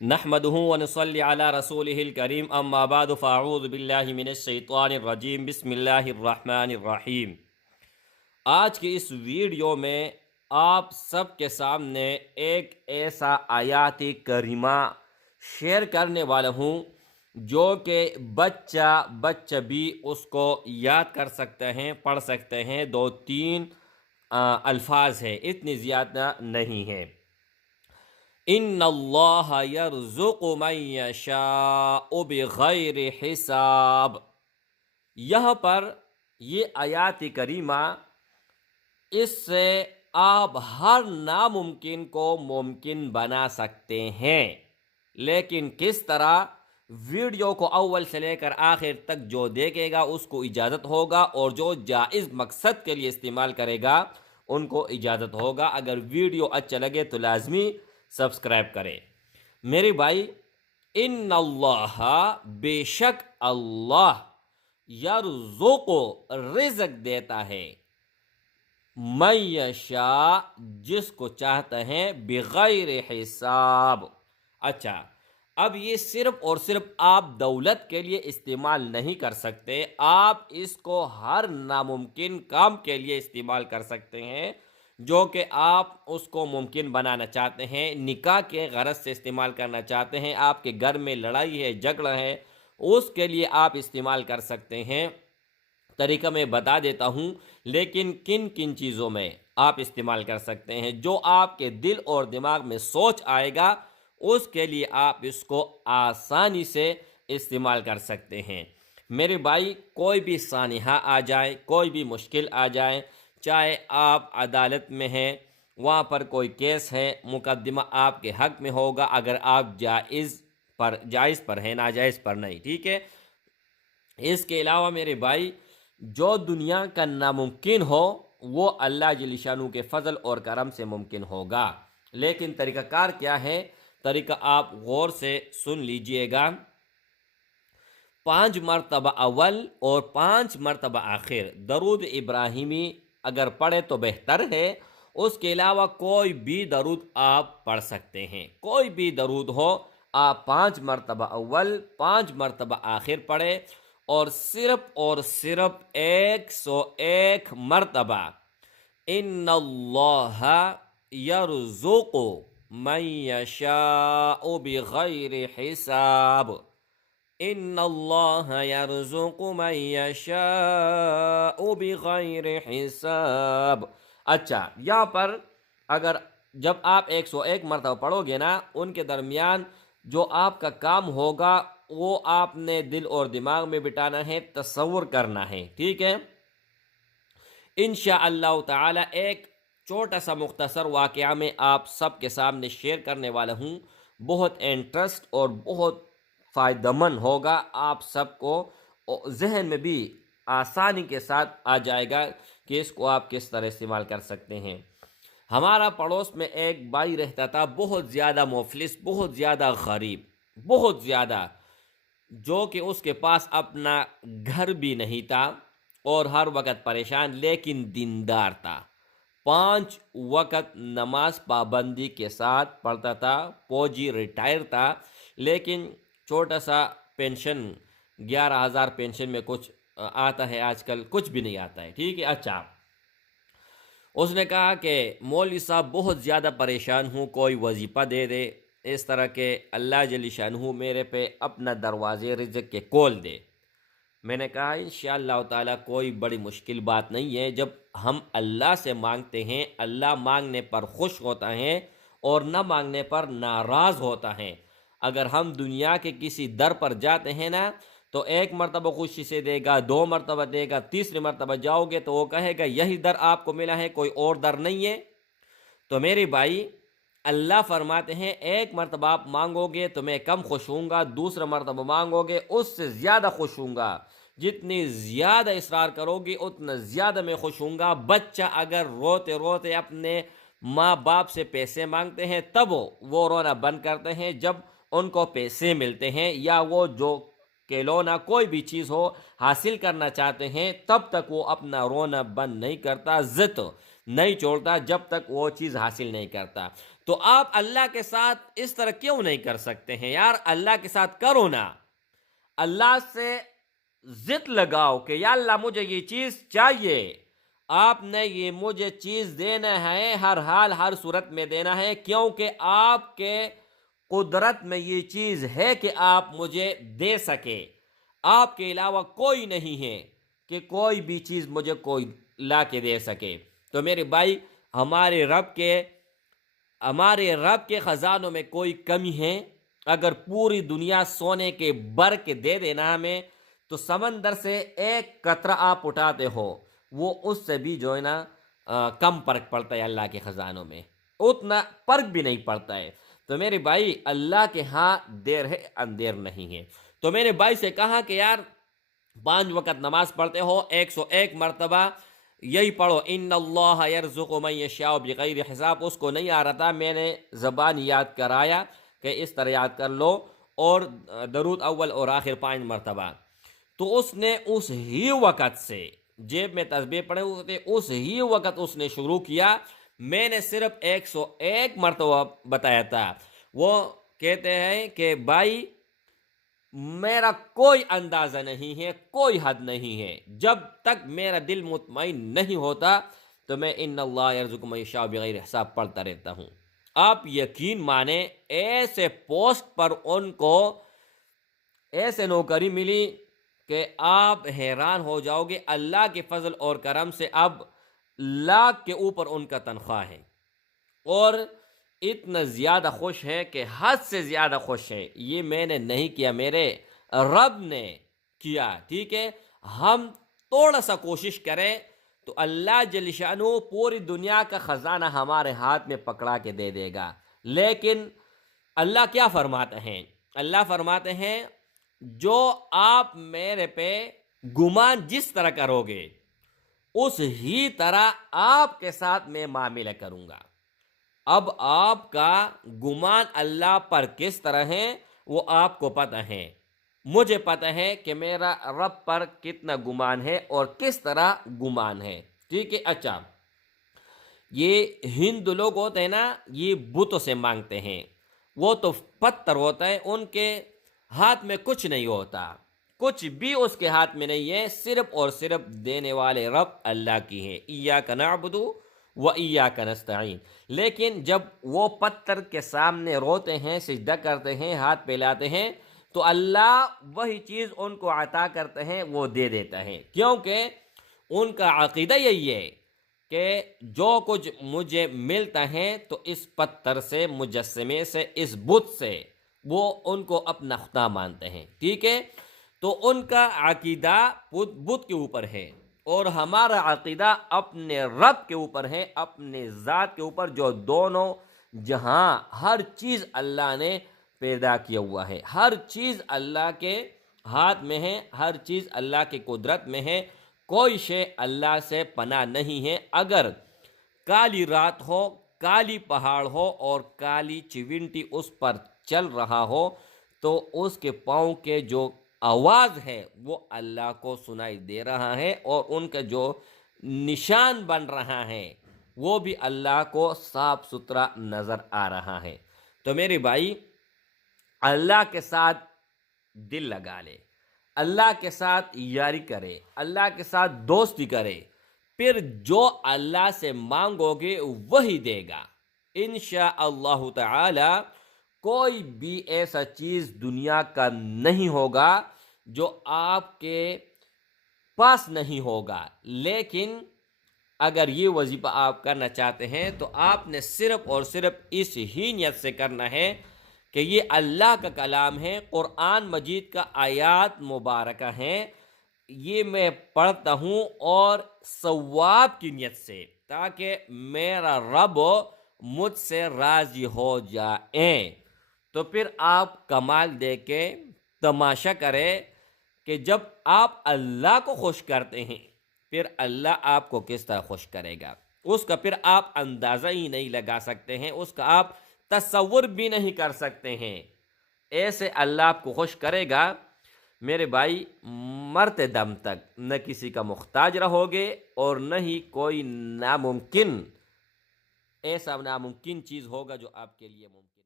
نحمده ونصلي على رسوله الكريم اما بعد فاعوذ باللہ من الشیطان الرجیم بسم اللہ الرحمن الرحیم۔ آج کی اس ویڈیو میں آپ سب کے سامنے ایک ایسا آیات کریمہ شیئر کرنے والا ہوں جو کہ بچہ بھی اس کو یاد کر سکتے ہیں، پڑھ سکتے ہیں۔ 2-3 الفاظ ہیں، اتنی زیادہ نہیں ہیں۔ ان اللہ یرزق من یشاء بغیر حساب۔ یہاں پر یہ آیات کریمہ، اس سے آپ ہر ناممکن کو ممکن بنا سکتے ہیں، لیکن کس طرح؟ ویڈیو کو اول سے لے کر آخر تک جو دیکھے گا اس کو اجازت ہوگا، اور جو جائز مقصد کے لیے استعمال کرے گا ان کو اجازت ہوگا۔ اگر ویڈیو اچھا لگے تو لازمی سبسکرائب کریں۔ میرے بھائی، ان اللہ، بے شک اللہ، یرزق، رزق دیتا ہے، من یشاء، جس کو چاہتا ہے، بغیر حساب۔ اچھا، اب یہ صرف اور صرف آپ دولت کے لیے استعمال نہیں کر سکتے، آپ اس کو ہر ناممکن کام کے لیے استعمال کر سکتے ہیں جو کہ آپ اس کو ممکن بنانا چاہتے ہیں، نکاح کے غرض سے استعمال کرنا چاہتے ہیں، آپ کے گھر میں لڑائی ہے، جھگڑا ہے، اس کے لیے آپ استعمال کر سکتے ہیں۔ طریقہ میں بتا دیتا ہوں، لیکن کن کن چیزوں میں آپ استعمال کر سکتے ہیں، جو آپ کے دل اور دماغ میں سوچ آئے گا اس کے لیے آپ اس کو آسانی سے استعمال کر سکتے ہیں۔ میرے بھائی، کوئی بھی سانحہ آ جائے، کوئی بھی مشکل آ جائے، چاہے آپ عدالت میں ہیں، وہاں پر کوئی کیس ہے، مقدمہ آپ کے حق میں ہوگا، اگر آپ جائز پر ہیں، ناجائز پر نہیں، ٹھیک ہے۔ اس کے علاوہ میرے بھائی، جو دنیا کا ناممکن ہو وہ اللہ جل شانہ کے فضل اور کرم سے ممکن ہوگا۔ لیکن طریقہ کار کیا ہے؟ طریقہ آپ غور سے سن لیجئے گا۔ 5 مرتبہ اول اور 5 مرتبہ آخر درود ابراہیمی اگر پڑھے تو بہتر ہے۔ اس کے علاوہ کوئی بھی درود آپ پڑھ سکتے ہیں، کوئی بھی درود ہو، آپ 5 مرتبہ اول 5 مرتبہ آخر پڑھے، اور صرف 101 مرتبہ ان اللہ یرزق من یشاء بغیر حساب، ان اللہ یرزق من یشاء بغیر حساب۔ اچھا، یہاں پر اگر جب آپ 101 مرتبہ پڑھو گے نا، ان کے درمیان جو آپ کا کام ہوگا وہ آپ نے دل اور دماغ میں بٹانا ہے، تصور کرنا ہے، ٹھیک ہے۔ انشاءاللہ تعالی ایک چھوٹا سا مختصر واقعہ میں آپ سب کے سامنے شیئر کرنے والا ہوں، بہت انٹرسٹ اور بہت فائدہ مند ہوگا، آپ سب کو ذہن میں بھی آسانی کے ساتھ آ جائے گا کہ اس کو آپ کس طرح استعمال کر سکتے ہیں۔ ہمارا پڑوس میں ایک بھائی رہتا تھا، بہت زیادہ مفلس، بہت زیادہ غریب، بہت زیادہ، جو کہ اس کے پاس اپنا گھر بھی نہیں تھا اور ہر وقت پریشان، لیکن دیندار تھا، 5 وقت نماز پابندی کے ساتھ پڑھتا تھا، فوجی ریٹائر تھا، لیکن چھوٹا سا پینشن 11,000 پینشن میں کچھ آتا ہے، آج کل کچھ بھی نہیں آتا ہے، ٹھیک ہے۔ اچھا، اس نے کہا کہ مولوی صاحب بہت زیادہ پریشان ہوں، کوئی وظیفہ دے دے، اس طرح کہ اللہ جل شانہ میرے پہ اپنا دروازے رزق کے کھول دے۔ میں نے کہا انشاءاللہ تعالیٰ کوئی بڑی مشکل بات نہیں ہے، جب ہم اللہ سے مانگتے ہیں، اللہ مانگنے پر خوش ہوتا ہے اور نہ مانگنے پر ناراض ہوتا ہے۔ اگر ہم دنیا کے کسی در پر جاتے ہیں نا، تو 1 مرتبہ خوشی سے دے گا، 2 مرتبہ دے گا، تیسری مرتبہ جاؤ گے تو وہ کہے گا یہی در آپ کو ملا ہے، کوئی اور در نہیں ہے۔ تو میرے بھائی، اللہ فرماتے ہیں 1 مرتبہ آپ مانگو گے تو میں کم خوش ہوں گا، دوسرا مرتبہ مانگو گے اس سے زیادہ خوش ہوں گا، جتنی زیادہ اصرار کرو گی اتنا زیادہ میں خوش ہوں گا۔ بچہ اگر روتے روتے اپنے ماں باپ سے پیسے مانگتے ہیں تب وہ رونا بند کرتے ہیں، جب ان کو پیسے ملتے ہیں یا وہ جو کھلونا کوئی بھی چیز ہو حاصل کرنا چاہتے ہیں تب تک وہ اپنا رونا بند نہیں کرتا، ضد نہیں چھوڑتا جب تک وہ چیز حاصل نہیں کرتا۔ تو آپ اللہ کے ساتھ اس طرح کیوں نہیں کر سکتے ہیں یار؟ اللہ کے ساتھ کرو نا، اللہ سے ضد لگاؤ کہ یا اللہ مجھے یہ چیز چاہیے، آپ نے یہ مجھے چیز دینا ہے، ہر حال ہر صورت میں دینا ہے، کیونکہ آپ کے قدرت میں یہ چیز ہے کہ آپ مجھے دے سکے، آپ کے علاوہ کوئی نہیں ہے کہ کوئی بھی چیز مجھے کوئی لا کے دے سکے۔ تو میرے بھائی، ہمارے رب کے خزانوں میں کوئی کمی ہے؟ اگر پوری دنیا سونے کے بر کے دے دینا ہمیں، تو سمندر سے ایک قطرہ آپ اٹھاتے ہو، وہ اس سے بھی جو ہے نا کم فرق پڑتا ہے اللہ کے خزانوں میں، اتنا فرق بھی نہیں پڑتا ہے۔ تو میرے بھائی، اللہ کے ہاں دیر ہے اندیر نہیں ہے۔ تو میرے بھائی سے کہا کہ یار 5 وقت نماز پڑھتے ہو، 101 مرتبہ یہی پڑھو، ان اللہ یرزق من یشاء بغیر حساب۔ اس کو نہیں آ رہا تھا، میں نے زبان یاد کرایا کہ اس طرح یاد کر لو، اور درود اول اور آخر 5 مرتبہ۔ تو اس نے اس ہی وقت سے جیب میں تسبیح پڑھے ہوئے، اس ہی وقت اس نے شروع کیا۔ میں نے صرف 101 مرتبہ بتایا تھا۔ وہ کہتے ہیں کہ بھائی میرا کوئی اندازہ نہیں ہے، کوئی حد نہیں ہے، جب تک میرا دل مطمئن نہیں ہوتا تو میں ان اللہ یرزق من یشاء بغیر حساب پڑھتا رہتا ہوں۔ آپ یقین مانیں، ایسے پوسٹ پر ان کو ایسے نوکری ملی کہ آپ حیران ہو جاؤ گے۔ اللہ کے فضل اور کرم سے اب لاکھ کے اوپر ان کا تنخواہ ہے، اور اتنا زیادہ خوش ہے کہ حد سے زیادہ خوش ہے۔ یہ میں نے نہیں کیا، میرے رب نے کیا، ٹھیک ہے؟ ہم تھوڑا سا کوشش کریں تو اللہ جل شانہ پوری دنیا کا خزانہ ہمارے ہاتھ میں پکڑا کے دے دے گا۔ لیکن اللہ کیا فرماتے ہیں؟ اللہ فرماتے ہیں جو آپ میرے پہ گمان جس طرح کرو گے، اس ہی طرح آپ کے ساتھ میں معاملہ کروں گا۔ اب آپ کا گمان اللہ پر کس طرح ہے وہ آپ کو پتہ ہے، مجھے پتہ ہے کہ میرا رب پر کتنا گمان ہے اور کس طرح گمان ہے، ٹھیک ہے؟ اچھا، یہ ہندو لوگ ہوتے ہیں نا، یہ بتوں سے مانگتے ہیں، وہ تو پتھر ہوتا ہے، ان کے ہاتھ میں کچھ نہیں ہوتا، کچھ بھی اس کے ہاتھ میں نہیں ہے، صرف اور صرف دینے والے رب اللہ کی ہیں، ایاک نعبد و ایاک نستعین۔ لیکن جب وہ پتھر کے سامنے روتے ہیں، سجدہ کرتے ہیں، ہاتھ پھیلاتے ہیں، تو اللہ وہی چیز ان کو عطا کرتے ہیں، وہ دے دیتا ہے، کیونکہ ان کا عقیدہ یہی ہے کہ جو کچھ مجھے ملتا ہے تو اس پتھر سے، مجسمے سے، اس بت سے، وہ ان کو اپنا خدا مانتے ہیں، ٹھیک ہے؟ تو ان کا عقیدہ بت کے اوپر ہے، اور ہمارا عقیدہ اپنے رب کے اوپر ہے، اپنے ذات کے اوپر، جو دونوں جہاں ہر چیز اللہ نے پیدا کیا ہوا ہے، ہر چیز اللہ کے ہاتھ میں ہے، ہر چیز اللہ کی قدرت میں ہے، کوئی شے اللہ سے پناہ نہیں ہے۔ اگر کالی رات ہو، کالی پہاڑ ہو اور کالی چونٹی اس پر چل رہا ہو، تو اس کے پاؤں کے جو آواز ہے وہ اللہ کو سنائی دے رہا ہے، اور ان کا جو نشان بن رہا ہے وہ بھی اللہ کو صاف ستھرا نظر آ رہا ہے۔ تو میرے بھائی، اللہ کے ساتھ دل لگا لے، اللہ کے ساتھ یاری کرے، اللہ کے ساتھ دوستی کرے، پھر جو اللہ سے مانگو گے وہی دے گا انشاءاللہ تعالی۔ کوئی بھی ایسا چیز دنیا کا نہیں ہوگا جو آپ کے پاس نہیں ہوگا، لیکن اگر یہ وظیفہ آپ کرنا چاہتے ہیں تو آپ نے صرف اور صرف اس ہی نیت سے کرنا ہے کہ یہ اللہ کا کلام ہے، قرآن مجید کا آیات مبارکہ ہیں، یہ میں پڑھتا ہوں اور ثواب کی نیت سے، تاکہ میرا رب مجھ سے راضی ہو جائیں۔ تو پھر آپ کمال دے کے تماشا کریں کہ جب آپ اللہ کو خوش کرتے ہیں، پھر اللہ آپ کو کس طرح خوش کرے گا، اس کا پھر آپ اندازہ ہی نہیں لگا سکتے ہیں، اس کا آپ تصور بھی نہیں کر سکتے ہیں۔ ایسے اللہ آپ کو خوش کرے گا میرے بھائی، مرتے دم تک نہ کسی کا محتاج رہو گے، اور نہ ہی کوئی ناممکن ایسا ناممکن چیز ہوگا جو آپ کے لیے ممکن